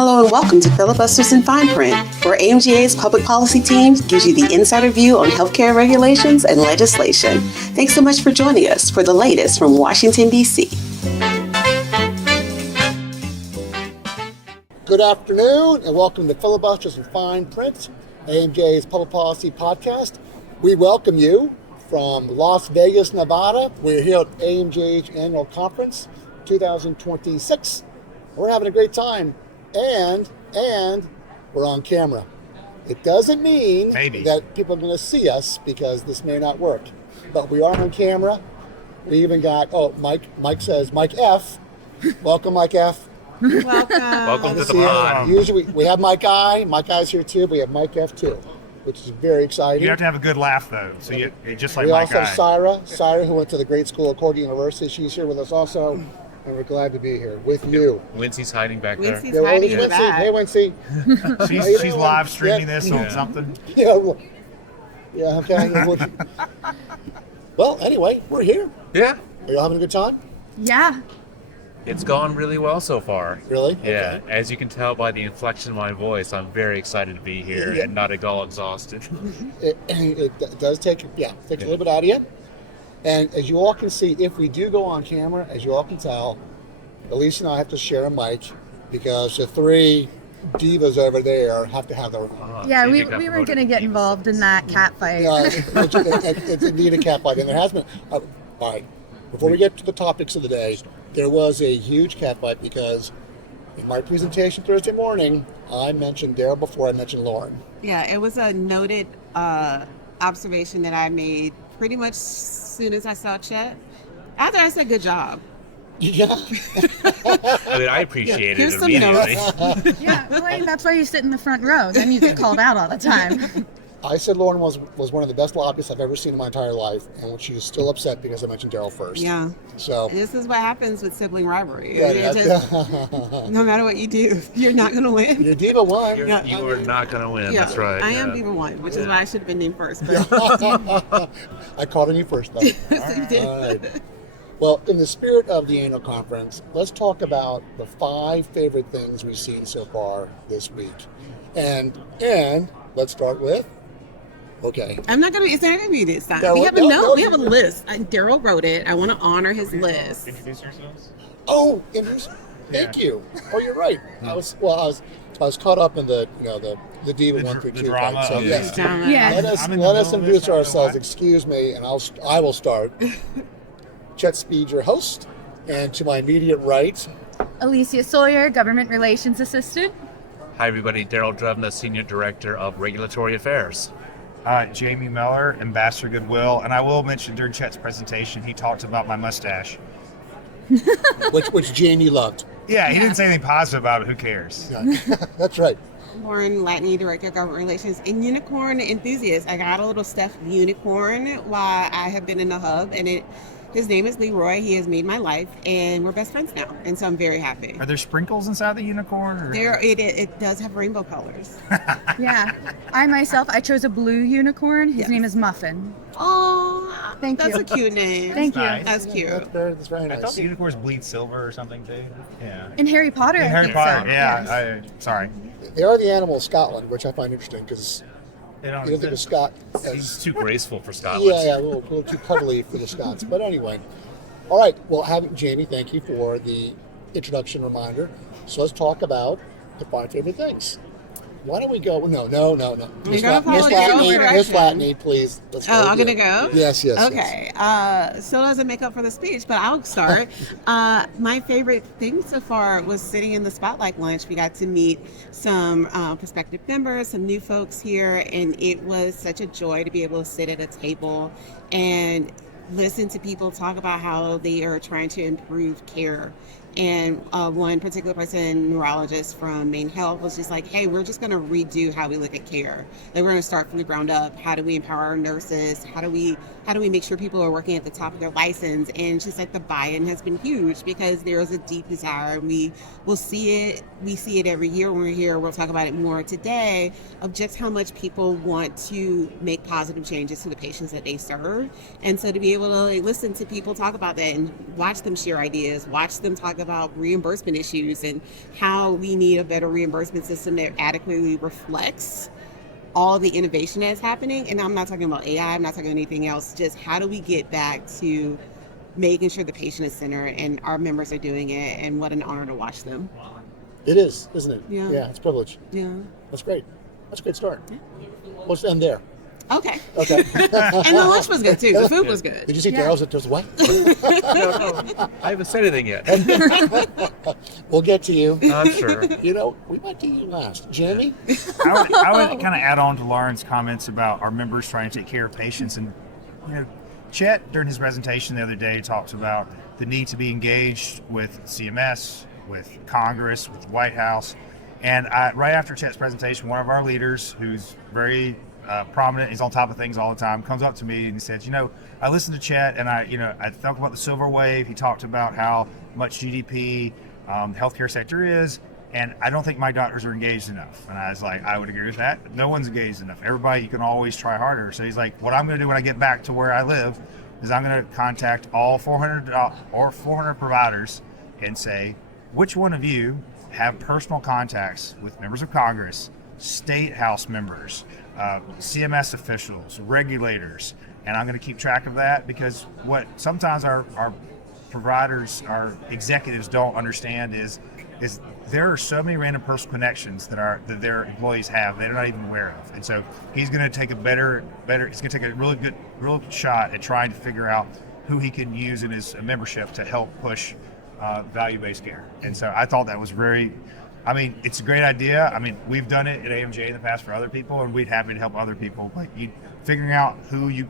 Hello and welcome to Filibusters in Fine Print, where AMGA's public policy team gives you the insider view on healthcare regulations and legislation. Thanks so much for joining us for the latest from Washington, D.C. Good afternoon and welcome to Filibusters in Fine Print, AMGA's public policy podcast. We welcome you from Las Vegas, Nevada. We're here at AMGA's annual conference 2026. We're having a great time. And we're on camera. It doesn't mean that people are going to see us because this may not work. But we are on camera. We even got, Mike says, Mike F. Welcome, Mike F. Welcome to the pod. Usually we have Mike I. Mike I's here too, but we have Mike F too, which is very exciting. You have to have a good laugh though. So you're just like we Mike I. We also have Syra, who went to the great school at Cordy University. She's here with us also. And we're glad to be here with you. Wincy's hiding back there. Wincy's hiding in the back. Hey, Wincy. She's live streaming this on something. Yeah, okay. Well, anyway, we're here. Yeah. Are you all having a good time? Yeah. It's gone really well so far. Really? Yeah. Okay. As you can tell by the inflection of my voice, I'm very excited to be here and not at all exhausted. It does take a little bit out of you. And as you all can see, if we do go on camera, as you all can tell, Elise and I have to share a mic because the three divas over there have to have their own. Yeah, we weren't going to get involved in that cat fight. It's indeed a cat fight, and there has been. All right, before we get to the topics of the day, there was a huge cat fight because in my presentation Thursday morning, I mentioned Daryl before I mentioned Lauren. Yeah, it was a noted observation that I made pretty much as soon as I saw Chet. After I said good job. Yeah. I mean, I appreciate Here's it some immediately. Yeah, well, that's why you sit in the front row. Then you get called out all the time. I said Lauren was one of the best lobbyists I've ever seen in my entire life, and she is still upset because I mentioned Daryl first. Yeah. So this is what happens with sibling rivalry. Yeah, No matter what you do, you're not going to win. Your diva won. You are not going to win. Yeah, That's right. I am diva one, which is why I should have been named first. But I called on you first, though. yes, you did. All right. Well, in the spirit of the annual conference, let's talk about the 5 favorite things we've seen so far this week. And let's start with. Okay. I'm not gonna. It's not gonna be this time. No, we have a no, note. no. We have a list. Daryl wrote it. I want to honor his list. Introduce yourselves. Oh, thank you. Oh, you're right. I was caught up in the diva 1 through 2 drama fight. So of yes. Drama. Yeah. Let I'm in the us middle of introduce this, I don't know ourselves. why. Excuse me, and I will start. Chet Speed, your host, and to my immediate right. Alicia Sawyer, Government Relations Assistant. Hi, everybody. Daryl Drevna, Senior Director of Regulatory Affairs. Jamie Miller, Ambassador Goodwill, and I will mention during Chet's presentation he talked about my mustache. which Jamie loved. Yeah, he didn't say anything positive about it. Who cares? Yeah, that's right. Lauren Latney, Director of Government Relations, and Unicorn Enthusiast. I got a little stuffed unicorn while I have been in the hub, and his name is Leroy. He has made my life, and we're best friends now, and so I'm very happy. Are there sprinkles inside the unicorn? Or? It does have rainbow colors. Yeah. I chose a blue unicorn. His name is Muffin. Oh, Thank that's you. a cute name. Thank you. Nice. That's cute. That's very I nice. thought the unicorns bleed silver or something too. Yeah. In Harry Potter, I Harry think Potter. so. Yeah. Sorry. They are the animal of Scotland, which I find interesting because They don't you don't think of exist. Scott He's as too graceful for Scotland. a little too cuddly for the Scots. But anyway, all right. Well, Jamie, thank you for the introduction reminder. So let's talk about the 5 favorite things. Why don't we go? No. Miss gonna follow Daryl's direction. Latney, please. Let's go. Oh, I'm gonna go? Yes. Okay. Still doesn't make up for the speech, but I'll start. My favorite thing so far was sitting in the Spotlight lunch. We got to meet some prospective members, some new folks here, and it was such a joy to be able to sit at a table and listen to people talk about how they are trying to improve care. And one particular person, neurologist from Maine Health, was just like, hey, we're just going to redo how we look at care. Like, we're going to start from the ground up. How do we empower our nurses? How do we make sure people are working at the top of their license? And she said the buy-in has been huge because there is a deep desire. We see it every year when we're here. We'll talk about it more today of just how much people want to make positive changes to the patients that they serve. And so to be able to listen to people talk about that and watch them share ideas, watch them talk talk about reimbursement issues and how we need a better reimbursement system that adequately reflects all the innovation that's happening. And I'm not talking about AI, I'm not talking about anything else. Just how do we get back to making sure the patient is centered and our members are doing it, and what an honor to watch them. It is, isn't it? Yeah. Yeah, it's a privilege. Yeah. That's great. That's a great start. Let's end there. Okay. Okay. And the lunch was good too. The food was good. Did you see Daryl's? It was what? No, I haven't said anything yet. We'll get to you. I'm sure. You know, we might do you last. Jamie? I would kind of add on to Lauren's comments about our members trying to take care of patients. And, you know, Chet, during his presentation the other day, talked about the need to be engaged with CMS, with Congress, with the White House. And right after Chet's presentation, one of our leaders, who's very prominent, he's on top of things all the time, comes up to me and he says, I listened to Chet and I talked about the silver wave. He talked about how much GDP the healthcare sector is, and I don't think my doctors are engaged enough. And I was like, I would agree with that. No one's engaged enough. Everybody, you can always try harder. So he's like, what I'm going to do when I get back to where I live is I'm going to contact all 400 providers and say, which one of you have personal contacts with members of Congress, state house members, CMS officials, regulators, and I'm going to keep track of that, because what sometimes our providers, our executives don't understand is there are so many random personal connections that their employees have they're not even aware of. And so he's going to take he's going to take a real shot at trying to figure out who he can use in his membership to help push value-based care. And so I thought that was it's a great idea. We've done it at AMJ in the past for other people, and we'd happy to help other people. But figuring out who you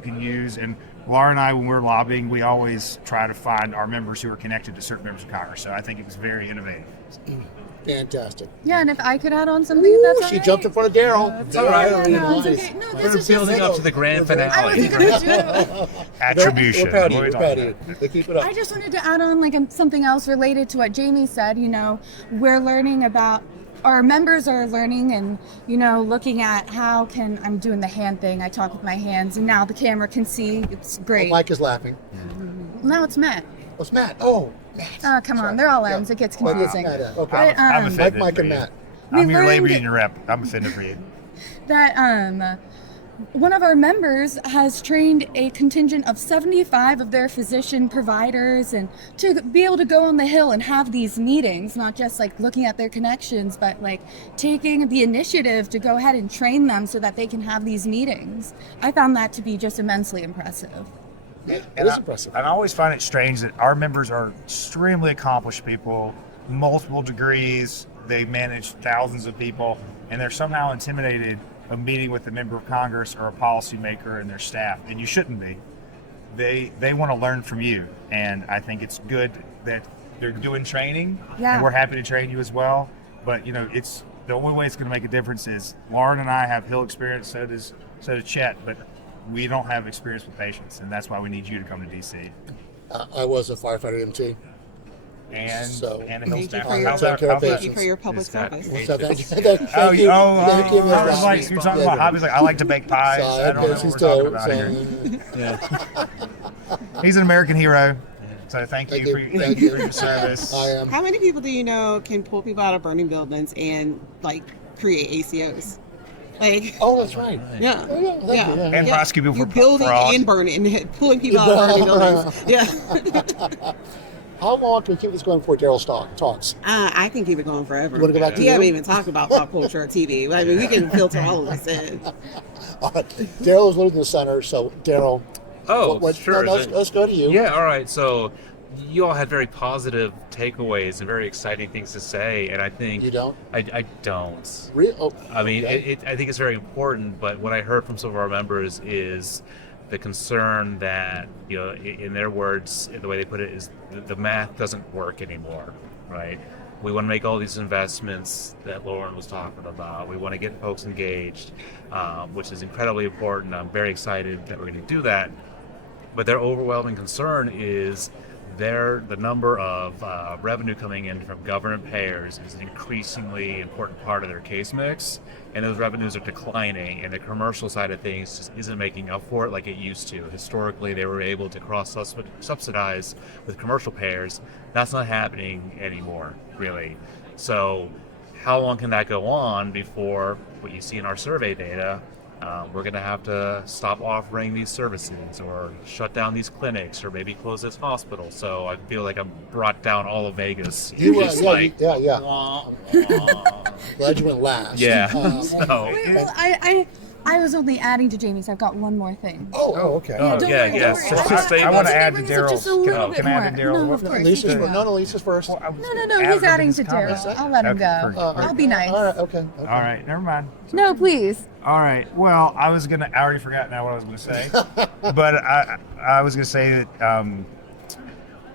can use, and Laura and I, when we're lobbying, we always try to find our members who are connected to certain members of Congress. So I think it was very innovative. Fantastic. Yeah, and if I could add on something, if that's all She right. jumped in front of Daryl. It's all right. Yeah, no, it's okay. No, this We're is building just, up to the grand I finale. was gonna do it. Attribution. We're proud of you. What are We're we proud of talking you. about? They keep it up. I just wanted to add on something else related to what Jamie said. We're learning about, our members are learning and, looking at how I'm doing the hand thing. I talk with my hands and now the camera can see. It's great. Mike is laughing. Now it's Matt. Oh, it's Matt. Oh, Matt. Oh, come on. They're all M's. It gets confusing. Matt, okay. But, I'm offended Mike for and you. Matt. I'm We your labor learned- union rep. I'm offended for you. That one of our members has trained a contingent of 75 of their physician providers, and to be able to go on the Hill and have these meetings, not just looking at their connections, but taking the initiative to go ahead and train them so that they can have these meetings. I found that to be just immensely impressive. It is impressive. And I always find it strange that our members are extremely accomplished people, multiple degrees, they manage thousands of people, and they're somehow intimidated of meeting with a member of Congress or a policymaker and their staff, and you shouldn't be. They want to learn from you, and I think it's good that they're doing training, Yeah. and we're happy to train you as well. But it's the only way it's going to make a difference is Lauren and I have Hill experience, so does Chet, but we don't have experience with patients, and that's why we need you to come to DC. I was a firefighter MT. And So- and a Hill Thank you staff. for your, How's that? How's thank that? you for your public It's got- service. So thank you. Oh, Thank you. Thank you, I was Mr. like, you're talking about hobbies. I like to bake pies. I don't know what we're talking about here. He's an American hero. So thank Thank you you. for Thank you. your service. I am. How many people do you know can pull people out of burning buildings and create ACOs? Oh, that's right. Yeah. Oh, yeah, thank you, yeah. And prosecute people You're for building fraud. and burning, pulling people out of burning buildings. Yeah. How long can we keep this going before Daryl talks? I can keep it going forever. You want to go back to We you? haven't even talked about pop culture or TV. We can filter all of this in. All right. Daryl is living in the center, so Daryl, Sure. let's go to you. Yeah, all right. So you all had very positive takeaways and very exciting things to say, and I think You don't? I don't. Oh, I mean, okay. I think it's very important, but what I heard from some of our members is the concern that, in their words, the way they put it is the math doesn't work anymore, right? We want to make all these investments that Lauren was talking about. We want to get folks engaged, which is incredibly important. I'm very excited that we're going to do that. But their overwhelming concern is the number of revenue coming in from government payers is an increasingly important part of their case mix, and those revenues are declining, and the commercial side of things just isn't making up for it like it used to. Historically, they were able to cross-subsidize with commercial payers. That's not happening anymore, really. So how long can that go on before what you see in our survey data, we're going to have to stop offering these services or shut down these clinics or maybe close this hospital? So I feel like I'm brought down all of Vegas. You were, Just yeah, like, yeah. wah, wah. Glad you went last. Yeah. Well, I was only adding to Jamie's. I've got one more thing. Oh, okay. Oh, Don't yeah, worry, yeah. don't worry. So just I want to Let's add to bring this up just Daryl's. a little bit Can I add to more. Daryl? No, of course. Lisa's you can first. go. No, Lisa's first. Well, I was No, adding he's adding his to comments. Daryl. I'll let him Okay, go. I'll be nice. All right, okay. All right, never mind. No, please. All right. Well, I already forgot now what I was going to say, but I was going to say that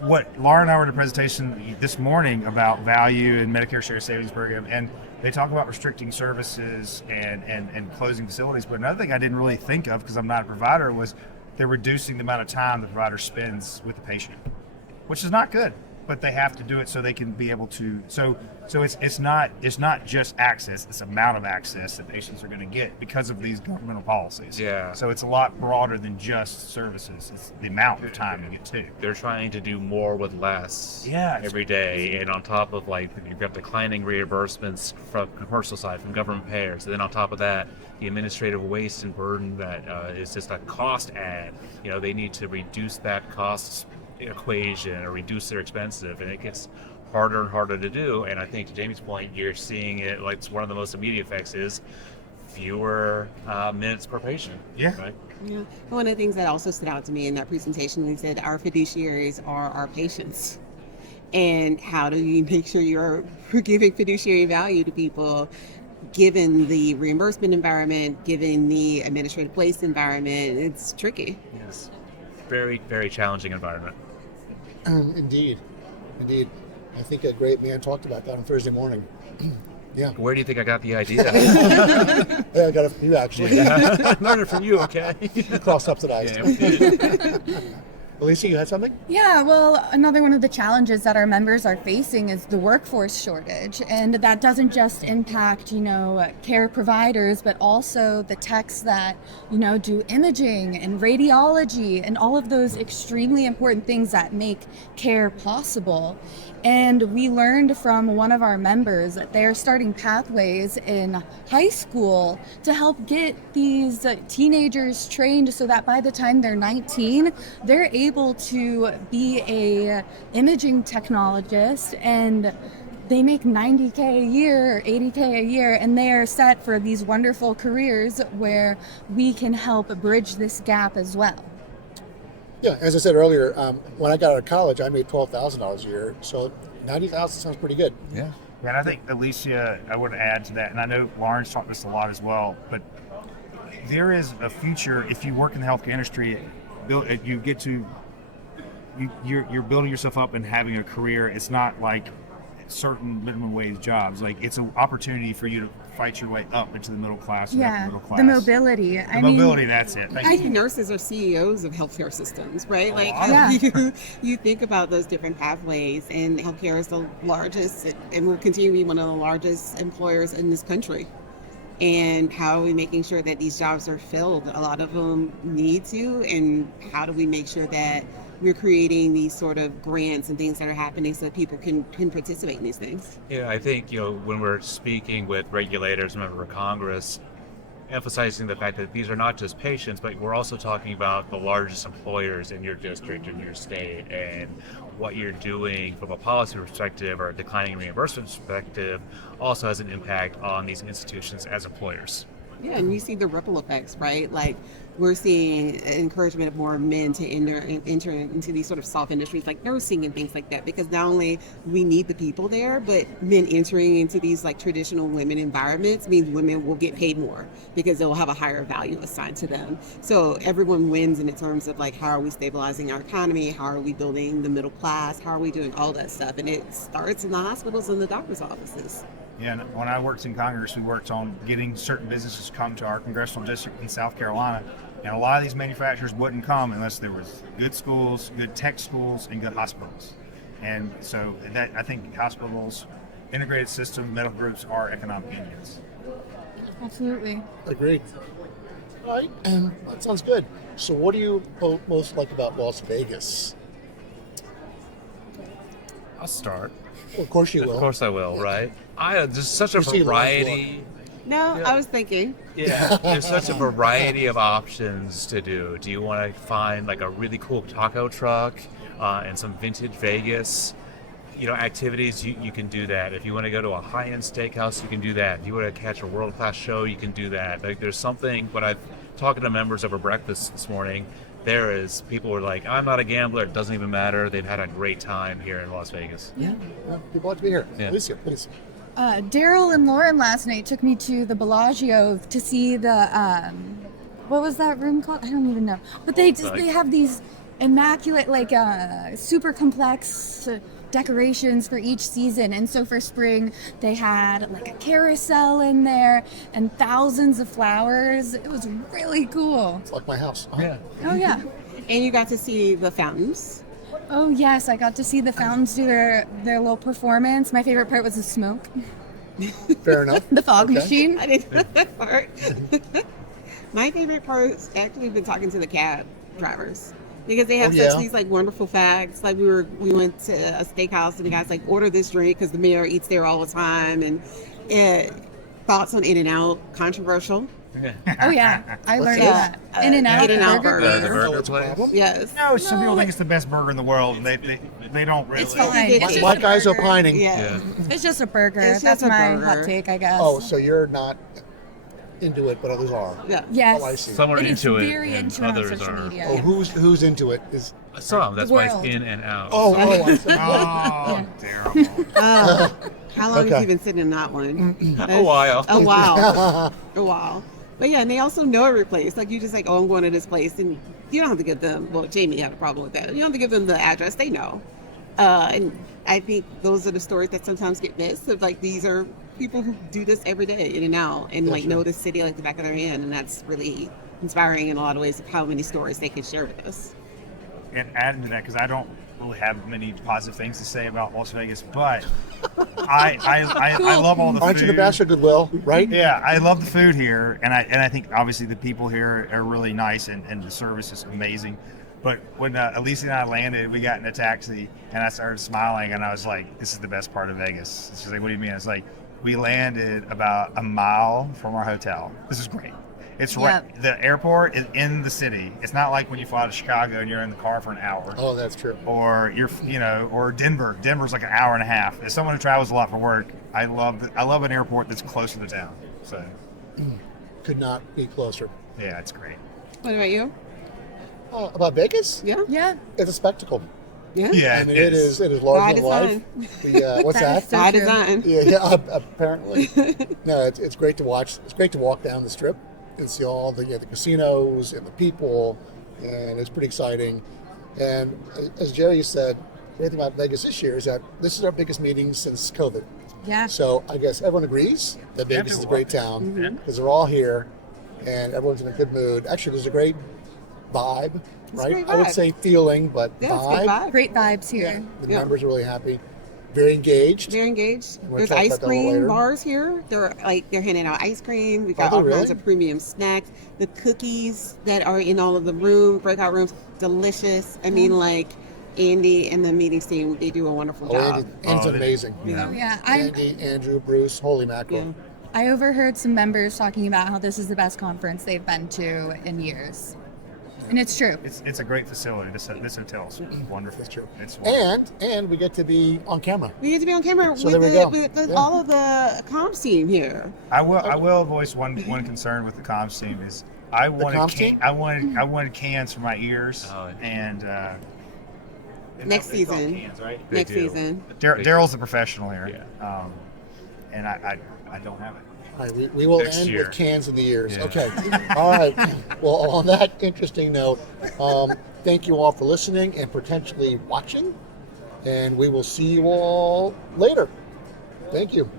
what Laura and I were in a presentation this morning about value and Medicare Shared Savings Program, and they talk about restricting services and closing facilities. But another thing I didn't really think of because I'm not a provider was they're reducing the amount of time the provider spends with the patient, which is not good. But they have to do it so they can be able to. So it's not just access; it's amount of access that patients are going to get because of these governmental policies. Yeah. So it's a lot broader than just services. It's the amount of time you get too. They're trying to do more with less Yeah. every day, and on top of like you've got declining reimbursements from commercial side from government payers, and then on top of that the administrative waste and burden that is just a cost add. They need to reduce that cost equation or reduce their expensive, and it gets harder and harder to do. And I think to Jamie's point, you're seeing it like it's one of the most immediate effects is fewer minutes per patient. Yeah. Right. Yeah. One of the things that also stood out to me in that presentation, we said our fiduciaries are our patients. And how do you make sure you're giving fiduciary value to people given the reimbursement environment, given the administrative waste environment? It's tricky. Yes. Very, very challenging environment. Indeed. I think a great man talked about that on Thursday morning. Yeah. Where do you think I got the idea? Yeah, I got a few actually. I learned it from you, okay? Cross-subsidized. Yeah. Alicia, you had something? Yeah, well, another one of the challenges that our members are facing is the workforce shortage. And that doesn't just impact, care providers, but also the techs that, do imaging and radiology and all of those extremely important things that make care possible. And we learned from one of our members that they're starting pathways in high school to help get these teenagers trained so that by the time they're 19, they're able to be a imaging technologist, and they make $90K a year or $80K a year, and they are set for these wonderful careers where we can help bridge this gap as well. Yeah, as I said earlier, when I got out of college, I made $12,000 a year, so $90,000 sounds pretty good. Yeah. Yeah, and I think Alicia, I would add to that, and I know Lauren's talked this a lot as well, but there is a future if you work in the healthcare industry. You're building yourself up and having a career. It's not like certain minimum wage jobs. Like it's an opportunity for you to fight your way up into the middle class. And Yeah, middle class. the mobility. The mobility, that's it. Thank I you. think nurses are CEOs of healthcare systems, right? Like Yeah. you think about those different pathways, and healthcare is the largest, and will continue to be one of the largest employers in this country. And how are we making sure that these jobs are filled? A lot of them need to, and how do we make sure that we're creating these sort of grants and things that are happening so that people can participate in these things? Yeah, I think, when we're speaking with regulators, members of Congress, emphasizing the fact that these are not just patients, but we're also talking about the largest employers in your district, in your state, and what you're doing from a policy perspective or a declining reimbursement perspective also has an impact on these institutions as employers. Yeah, and you see the ripple effects, right? Like we're seeing encouragement of more men to enter into these sort of soft industries like nursing and things like that, because not only we need the people there, but men entering into these like traditional women environments means women will get paid more because they'll have a higher value assigned to them. So everyone wins in terms of like, how are we stabilizing our economy? How are we building the middle class? How are we doing all that stuff? And it starts in the hospitals and the doctor's offices. Yeah, and when I worked in Congress, we worked on getting certain businesses to come to our congressional district in South Carolina. And a lot of these manufacturers wouldn't come unless there was good schools, good tech schools, and good hospitals. And so that I think hospitals, integrated systems, medical groups are economic engines. Absolutely. Agreed. All right, that sounds good. So what do you most like about Las Vegas? I'll start. Well, of course you will. Of course I will, right? There's such a You see large variety. No, Yeah. I was thinking. Yeah, there's such a variety of options to do. Do you want to find like a really cool taco truck and some vintage Vegas, activities? You can do that. If you want to go to a high-end steakhouse, you can do that. If you want to catch a world-class show, you can do that. Like there's something. When I've talking to members over breakfast this morning, people were like, I'm not a gambler. It doesn't even matter. They've had a great time here in Las Vegas. Yeah, people like to be here. Yeah. Please. Daryl and Lauren last night took me to the Bellagio to see the what was that room called? I don't even know. But they have these immaculate, like super complex decorations for each season. And so for spring, they had like a carousel in there and thousands of flowers. It was really cool. It's like my house. Yeah. Oh yeah. And you got to see the fountains. Oh yes, I got to see the fountains do their little performance. My favorite part was the smoke, Fair enough. the fog Okay. machine. I didn't know that part. My favorite part is actually been talking to the cab drivers because they have these like wonderful facts. Like we went to a steakhouse and the guy's like, order this drink because the mayor eats there all the time, and thoughts on In-N-Out, controversial. Oh yeah, I learned that? that. In-N-Out, In-N-Out burger. burger. The Oh, burger it's a place. problem? Yes. No, some people No, think it's the best burger in the world, and they don't really. It's fine. It's It's just My a guy's burger. opining. Yeah. It's just a burger. It's That's just a my burger. hot take, I guess. Oh, so you're not into it, but others are. Yeah. Yes. Oh, I see. Some are It is into it, very and into it on others social are. media. Oh, who's into it? Is That's why world. it's in and out. I see. Oh, terrible. How long Okay. have you been sitting in that one? A while. A while. A while. But yeah, and they also know every place. Like you just like, oh, I'm going to this place, and you don't have to give them. Well, Jamie had a problem with that. You don't have to give them the address. They know. And I think those are the stories that sometimes get missed. Of like these are people who do this every day in and out, and like know the city like the back of their hand, and that's really inspiring in a lot of ways of how many stories they can share with us. And adding to that, because I don't really have many positive things to say about Las Vegas, but I love all the Aren't food. you the bastard of goodwill, right? Yeah, I love the food here, and I think obviously the people here are really nice, and the service is amazing. But when Alicia and I landed, we got in a taxi, and I started smiling, and I was like, "This is the best part of Vegas." She's like, "What do you mean?" I was like, "We landed about a mile from our hotel. This is great. It's right. The airport is in the city. It's not like when you fly to Chicago and you're in the car for an hour." Oh, that's true. Or or Denver. Denver's like an hour and a half. As someone who travels a lot for work, I love an airport that's closer to town. So, Could not be closer. yeah, it's great. What about you? About Vegas? Yeah. Yeah. It's a spectacle. Yeah. Yeah, I mean, it is By larger than life. What's That that? is so By true. design. Yeah, apparently. No, it's great to watch. It's great to walk down the strip and see all the casinos and the people, and it's pretty exciting. And as Jerry said, the great thing about Vegas this year is that this is our biggest meeting since COVID. Yeah. So I guess everyone agrees that Vegas is a great town because they're all here and everyone's in a good mood. Actually, there's a great vibe, It's a right? great I would vibe. say feeling, but Yeah, it's a good vibe. Great vibes Yeah, here. the Yeah. members are really happy, very engaged. Very engaged. We'll There's talk ice about that a little later. cream bars here. They're handing out ice cream. We got they all really? kinds of premium snacks. The cookies that are in all of the breakout rooms, delicious. I mean, like Andy and the meetings team, they do a wonderful Oh, job. Andy's they- amazing. Yeah. Yeah. Andy, Andrew, Bruce, holy mackerel. Yeah. I overheard some members talking about how this is the best conference they've been to in years. And it's true. It's a great facility. This hotel's wonderful. That's true. It's wonderful. And we get to be on camera. We get to be on camera So with, there we go. with Yeah. all of the comms team here. I will voice one concern with the comms team is I comms team? wanted cans for my ears Oh, and Next they call season. cans, right? They Next do. season. Daryl's the professional here. Yeah. And I don't have it. All right, we will Next end year. with cans in the ears. Yeah. Okay. All right. Well, on that interesting note, thank you all for listening and potentially watching. And we will see you all later. Thank you.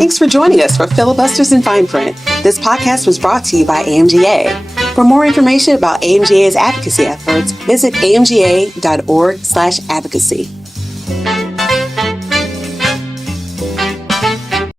Thanks for joining us for Filibusters in Fine Print. This podcast was brought to you by AMGA. For more information about AMGA's advocacy efforts, visit amga.org/advocacy.